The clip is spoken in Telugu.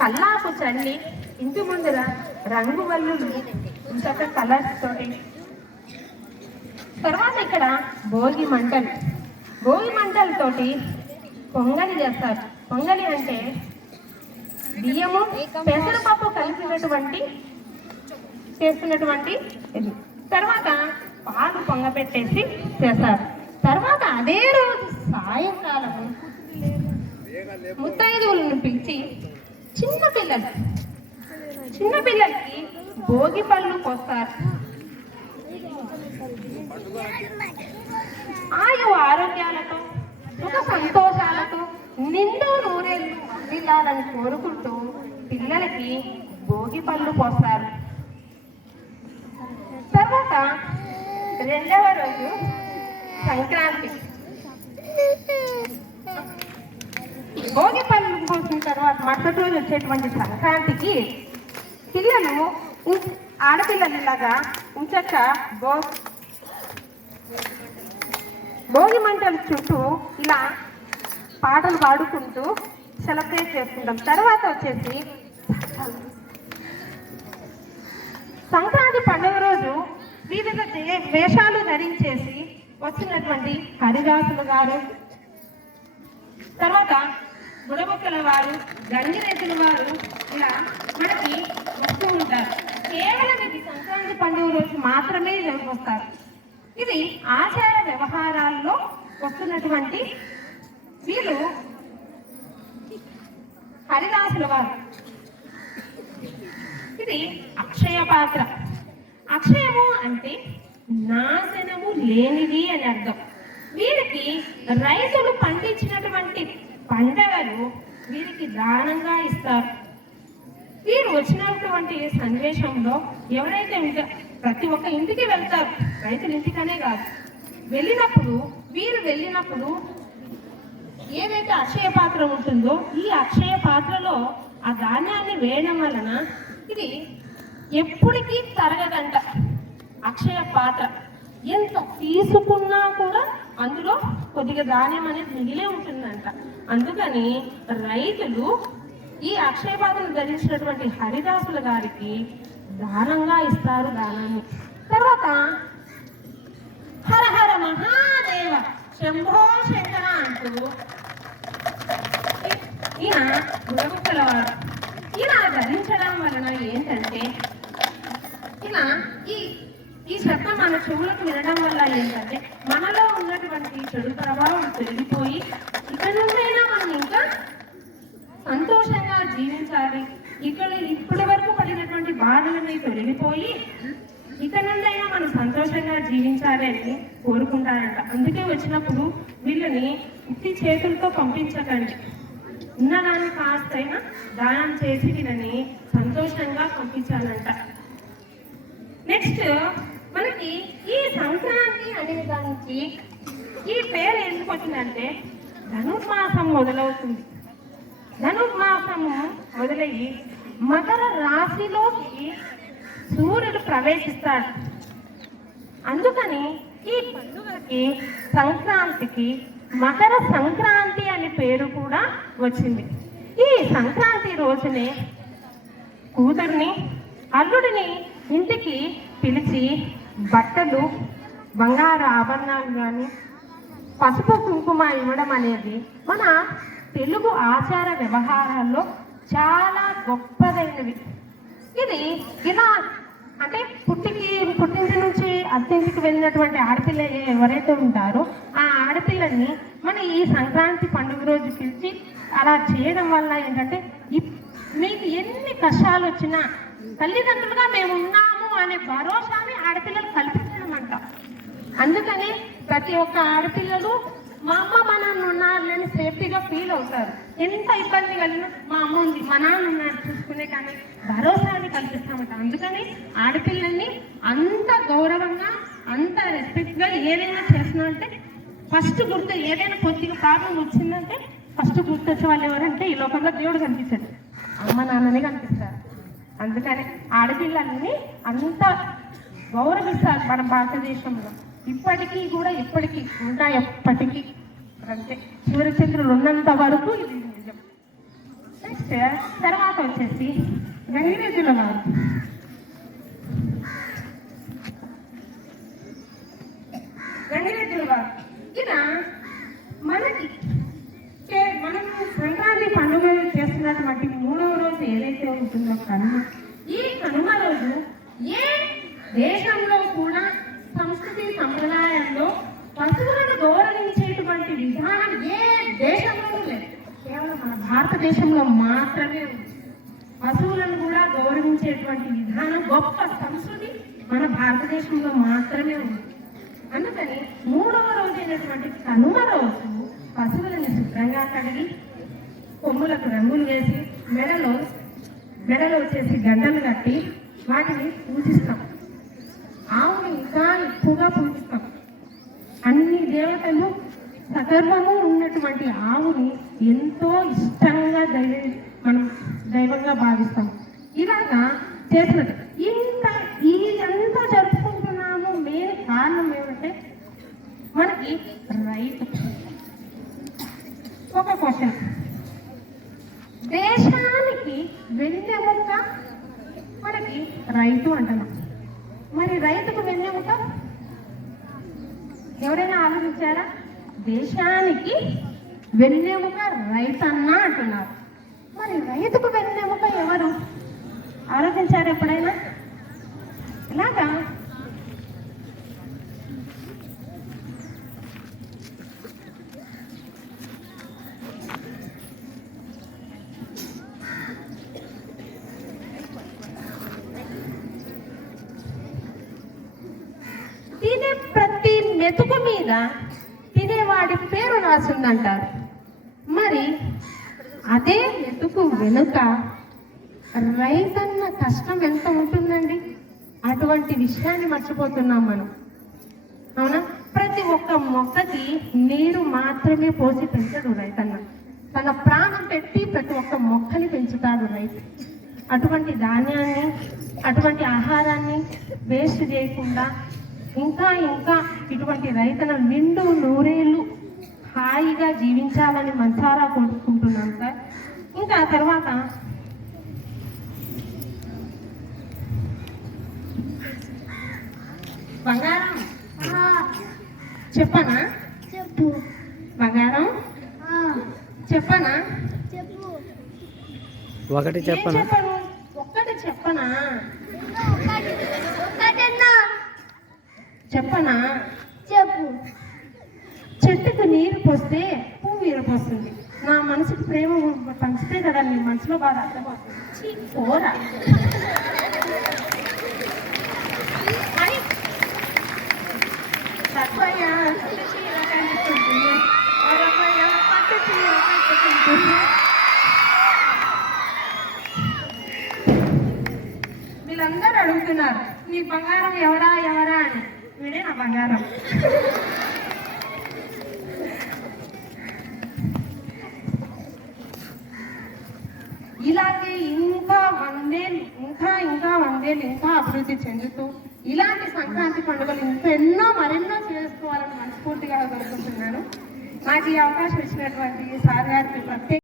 కల్లాపు చల్లి ఇంటి ముందర రంగు వల్లులు ఇంకొక కలర్స్ తోటి. తర్వాత ఇక్కడ భోగి మంటలు. భోగి మంటలతోటి పొంగలి చేస్తారు. పొంగలి అంటే బియ్యము పెసరపప్పు కలిపినటువంటి చేస్తున్నటువంటి ఇది. తర్వాత పాలు పొంగపెట్టేసి చేస్తారు. తర్వాత అదే రోజు సాయంకాలం ముత్తైదువులను పిలిచి చిన్న పిల్లలు. చిన్న పిల్లలకి భోగి పళ్ళు పోస్తారు. ఆయు ఆరోగ్యాలతో సుఖ సంతోషాలతో నిండు నూరేళ్ళు వర్ధిల్లాలని కోరుకుంటూ పిల్లలకి భోగి పళ్ళు పోస్తారు. తర్వాత రెండవ రోజు సంక్రాంతి. భోగి పళ్ళు పోసిన తర్వాత మరుసటి రోజు వచ్చేటువంటి సంక్రాంతికి పిల్లలు ఉం- ఆడపిల్లలు ఇలాగా ఉంచక భో భోగి మంటల చుట్టూ ఇలా పాటలు పాడుకుంటూ సెలబ్రేట్ చేసుకుంటాం. తర్వాత వచ్చేసి సంక్రాంతి పండుగ రోజు వివిధ వేషాలు ధరించేసి వచ్చినటువంటి హరిదాసులు గారు. తర్వాత బుడబొక్కల వారు గంగిరెద్దుల వారు ఇలా మనకి వస్తూ ఉంటారు. కేవలం ఇది సంక్రాంతి పండుగ రోజు మాత్రమే ఇక్కడికి వస్తారు. ఇది ఆచార వ్యవహారాల్లో వస్తున్నటువంటి వీళ్ళు హరిదాసుల వారు ఇది అక్షయ పాత్ర. అక్షయము అంటే నాశనము లేనిది అని అర్థం. వీరికి రైతులు పండించినటువంటి పండగలు వీరికి దానంగా ఇస్తారు. వీరు వచ్చినటువంటి సన్నివేశంలో ఎవరైతే ప్రతి ఒక్క ఇంటికి వెళ్తారు. రైతుల ఇంటికనే కాదు. వెళ్ళినప్పుడు వీరు వెళ్ళినప్పుడు ఏదైతే అక్షయ పాత్ర ఉంటుందో ఈ అక్షయ పాత్రలో ఆ ధాన్యాన్ని వేయడం వలన ఇది ఎప్పటికీ తరగదంట. అక్షయ పాత్ర. ఎంత తీసుకున్నా కూడా అందులో కొద్దిగా ధాన్యం అనేది మిగిలే ఉంటుందంట. అందుకని రైతులు ఈ అక్షయ ధరించినటువంటి హరిదాసుల గారికి దానంగా ఇస్తారు దానాన్ని. తర్వాత హర హర మహాదేవ శంభో శంకర అంటూ ఈయన గుడగుక్కల వారు. ఈయన ధరించడం వలన ఏంటంటే ఇలా ఈ ఈ శబ్దం మన చెవులకు వినడం వల్ల ఏంటంటే మనలో ఉన్నటువంటి చెడు ప్రభావం తొలగిపోయి ఇక నుండైనా మనం ఇంకా సంతోషంగా జీవించాలి. ఇక్కడ ఇప్పటి వరకు పడినటువంటి బాధలన్నీ తొలగిపోయి ఇక నుండైనా మనం సంతోషంగా జీవించాలి అని కోరుకుంటారంట. అందుకే వచ్చినప్పుడు వీళ్ళని ఉత్తి చేతులతో పంపించకండి. ఉన్నదాన్ని కాస్తైనా దానం చేసి వీళ్ళని సంతోషంగా పంపించాలంట. నెక్స్ట్ మనకి ఈ సంక్రాంతి అనే దానికి ఈ పేరు ఎందుకు వచ్చిందంటే ధనుర్మాసం మొదలవుతుంది. ధనుర్మాసము మొదలయ్యి మకర రాశిలోకి సూర్యుడు ప్రవేశిస్తాడు. అందుకని ఈ పండుగకి సంక్రాంతికి మకర సంక్రాంతి అనే పేరు కూడా వచ్చింది. ఈ సంక్రాంతి రోజునే కూతుర్ని అల్లుడిని ఇంటికి పిలిచి బట్టలు బంగారు ఆభరణాలు కానీ పసుపు కుంకుమ ఇవ్వడం అనేది మన తెలుగు ఆచార వ్యవహారాల్లో చాలా గొప్పదైనవి. ఇది ఇలా అంటే పుట్టికి పుట్టింటి నుంచి అత్తింటికి వెళ్ళినటువంటి ఆడపిల్ల ఎవరైతే ఉంటారో ఆ ఆడపిల్లని మన ఈ సంక్రాంతి పండుగ రోజు పిలిచి అలా చేయడం వల్ల ఏంటంటే ఇప్- మీకు ఎన్ని కష్టాలు వచ్చినా తల్లిదండ్రులుగా మేము ఉన్నాం అనే భరోసాని ఆడపిల్లలు కల్పించడం అంట అందుకని ప్రతి ఒక్క ఆడపిల్లలు మా అమ్మ మా నాన్న ఉన్నారు అని సేఫ్టీగా ఫీల్ అవుతారు. ఎంత ఇబ్బంది కలిగినా మా అమ్మ ఉంది మా నాన్న ఉన్నారు చూసుకునే కానీ భరోసాని కల్పిస్తామంట. అందుకని ఆడపిల్లల్ని అంత గౌరవంగా అంత రెస్పెక్ట్గా ఏదైనా చేస్తున్నాం అంటే ఫస్ట్ గుర్తు ఏదైనా కొద్దిగా ప్రాబ్లం వచ్చిందంటే ఫస్ట్ గుర్తొచ్చే వాళ్ళు ఎవరంటే ఈ లోకంలో దేవుడు కనిపించాడు అమ్మ నాన్ననే కనిపిస్తారు. అందుకని ఆడపిల్లల్ని అంత గౌరవిస్తారు మన భారతదేశంలో. ఇప్పటికీ కూడా ఇప్పటికీ ఇంకా ఎప్పటికీ అంతే. సూర్యచంద్రులు ఉన్నంత వరకు ఇది నిజం. నెక్స్ట్ తర్వాత వచ్చేసి గంగిరెద్దుల వారు గంగిరెద్దుల వారు ఇలా మనకి మనం సంక్రాంతి పండుగ చేస్తున్నటువంటి మూడవ రోజు ఏదైతే ఉంటుందో కనుమ ఈ కనుమ రోజు ఏ దేశంలో కూడా సంస్కృతి సంప్రదాయంలో పశువులను గౌరవించేటువంటి విధానం ఏ దేశంలోనూ లేదు. కేవలం మన భారతదేశంలో మాత్రమే ఉంది. పశువులను కూడా గౌరవించేటువంటి విధానం గొప్ప సంస్కృతి మన భారతదేశంలో మాత్రమే ఉంది. అందుకని మూడవ రోజైనటువంటి కనుమ రోజు పశువులను శుభ్రంగా కడిగి కొమ్ములకు రంగులు వేసి మెడలో మెడలో వచ్చేసి గడ్డలు కట్టి వాటిని పూజిస్తాం. ఆవుని ఇంకా ఎక్కువగా పూజిస్తాం. అన్ని దేవతలు సగర్వము ఉన్నటువంటి ఆవుని ఎంతో ఇష్టంగా దైవ మనం దైవంగా భావిస్తాం. ఇలాగా చేసినట్టు ఇంత ఇదంతా జరుపుకుంటున్నాము మెయిన్ కారణం ఏమంటే మనకి రైతు ఒక క్వశ్చన్. దేశానికి వెన్నెముక మనకి రైతు అంటున్నాం మరి రైతుకు వెన్నెముక ఎవరైనా ఆలోచించారా? దేశానికి వెన్నెముక రైతన్న అంటున్నారు. మరి రైతుకు వెన్నెముక ఎవరు? ఆలోచించారు ఎప్పుడైనా? ఇలాగా తినే ప్రతి మెతుకు మీద తినేవాడి పేరు రాసిందంటారు. మరి అదే మెతుకు వెనుక రైతన్న కష్టం ఎంత ఉంటుందండి? అటువంటి విషయాన్ని మర్చిపోతున్నాం మనం. అవునా? ప్రతి ఒక్క మొక్కకి నీరు మాత్రమే పోసి పెంచడు రైతన్న. తన ప్రాణం పెట్టి ప్రతి ఒక్క మొక్కని పెంచుతాడు రైతు. అటువంటి ధాన్యాన్ని అటువంటి ఆహారాన్ని వేస్ట్ చేయకుండా ఇంకా ఇంకా ఇటువంటి రైతుల నిండు నూరేళ్ళు హాయిగా జీవించాలని మనసారా కోరుకుంటున్నాం సార్. ఇంకా ఆ తర్వాత బంగారం. చెప్పనా? చెప్పు. బంగారం? ఆ, చెప్పనా? చెప్పు. ఒకటి చెప్పనా? ఒక్కటి చెప్పనా? చెప్పనా? చెప్పు చెట్టుకు నీరు పోస్తే పువ్వు విరపోస్తుంది నా మనసుకు ప్రేమ పంచితే కదా నీ మనసులో బాధ అర్థమవుతుంది. పోరా. అని. వీళ్ళందరూ అడుగుతున్నారు నీ బంగారం ఎవరా ఎవరా అని. వీడే నా బంగారం ఇలాగే ఇంకా వందేళ్ళు ఇంకా ఇంకా వందేళ్ళు ఇంకా అభివృద్ధి చెందుతూ ఇలాంటి సంక్రాంతి పండుగలు ఇంకెన్నో మరెన్నో చేసుకోవాలని మనస్ఫూర్తిగా కోరుకుంటున్నాను. నాకు ఈ అవకాశం ఇచ్చినటువంటి సార్ గారికి ప్రత్యేక